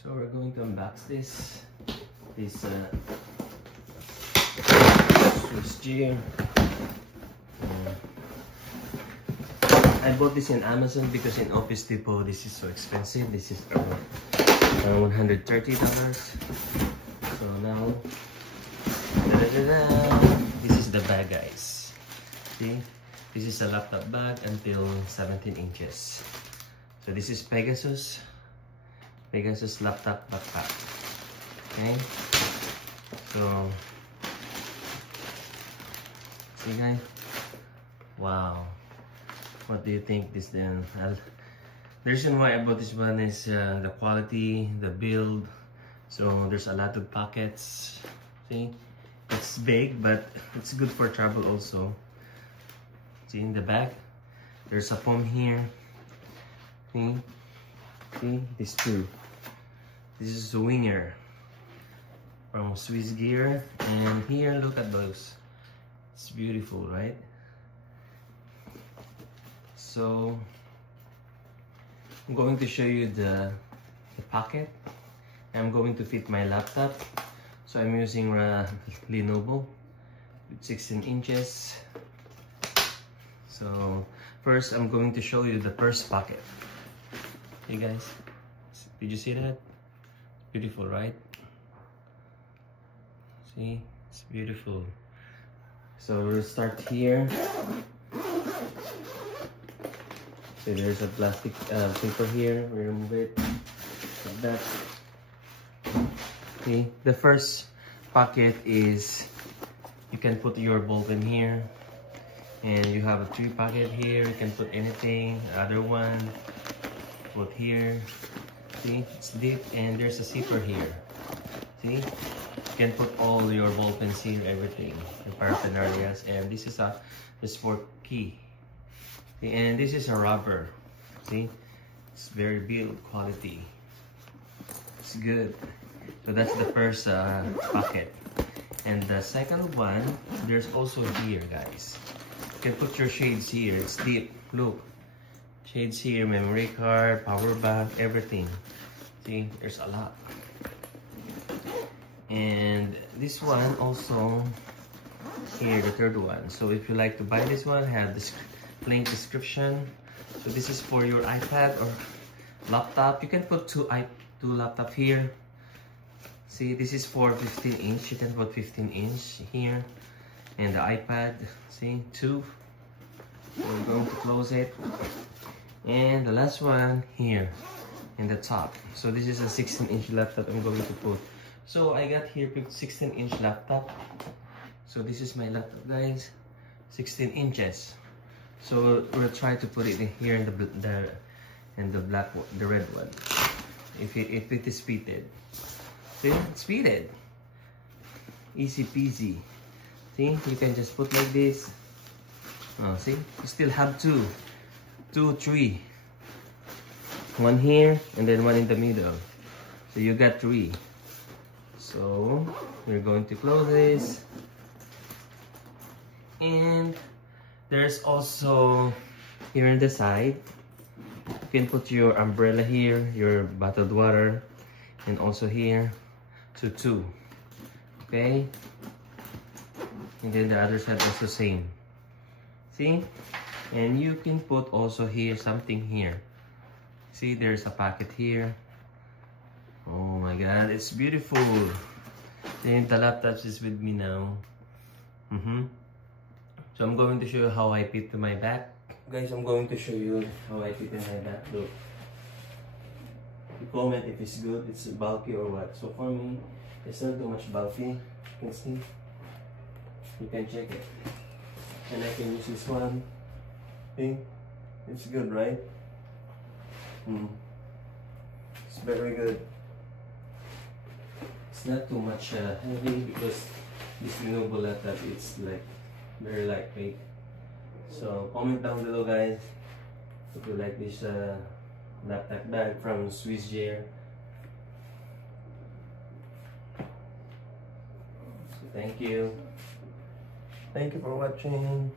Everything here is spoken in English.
So we're going to unbox this SwissGear. I bought this in Amazon because in Office Depot this is so expensive. This is around $130. So now, this is the bag, guys. See, this is a laptop bag until 17 inches. So this is Pegasus laptop backpack. Okay, so see guys, wow, what do you think this then? The reason why I bought this one is the quality, the build. So there's a lot of pockets. See, it's big but it's good for travel also. See, in the back there's a foam here. See this too. This is a winger from SwissGear, and here look at those. It's beautiful, right? So I'm going to show you the pocket. I'm going to fit my laptop. So I'm using Lenovo with 16 inches. So first I'm going to show you the first pocket. Hey guys, did you see that? Beautiful, right? See, it's beautiful. So we'll start here. So there's a plastic paper here. We remove it like that. See, the first pocket is you can put your bulb in here, and you have a 3 pocket here. You can put anything. The other one put here. See, it's deep, and there's a zipper here. See, you can put all your ball pens here, everything, your paraphernalias, and this is a sport key. See, and this is a rubber. See, it's very build quality. It's good. So that's the first pocket, and the second one, there's also here, guys. You can put your shades here. It's deep. Look, shades here, memory card, power bank, everything. See, there's a lot. And this one also here, the third one. So if you like to buy this one, have this plain description. So this is for your iPad or laptop. You can put two laptop here. See, this is for 15 inch. You can put 15 inch here. And the iPad, see, 2. So we're going to close it. And the last one here in the top. So this is a 16 inch laptop I'm going to put. So I got here 16 inch laptop. So this is my laptop, guys, 16 inches. So we'll try to put it in here in the black one, the red one. If it is fitted. See, it's fitted. Easy peasy. See, you can just put like this. Oh, see, you still have 2, 3. One here and then one in the middle. So you got 3. So we're going to close this. And there's also here on the side, you can put your umbrella here, your bottled water, and also here to 2. Okay, and then the other side also same. See, and you can put also here something here. See, there's a pocket here. Oh my god, it's beautiful. Then the laptop is with me now. So I'm going to show you how I fit to my back. Guys, I'm going to show you how I fit in my back. Look. You comment if it's good, it's bulky or what. So for me, it's not too much bulky. You can see. You can check it. And I can use this one. See? It's good, right? It's very good. It's not too much heavy because this Lenovo laptop, it's like very lightweight. So comment down below, guys, if you like this laptop bag from SwissGear. So thank you for watching.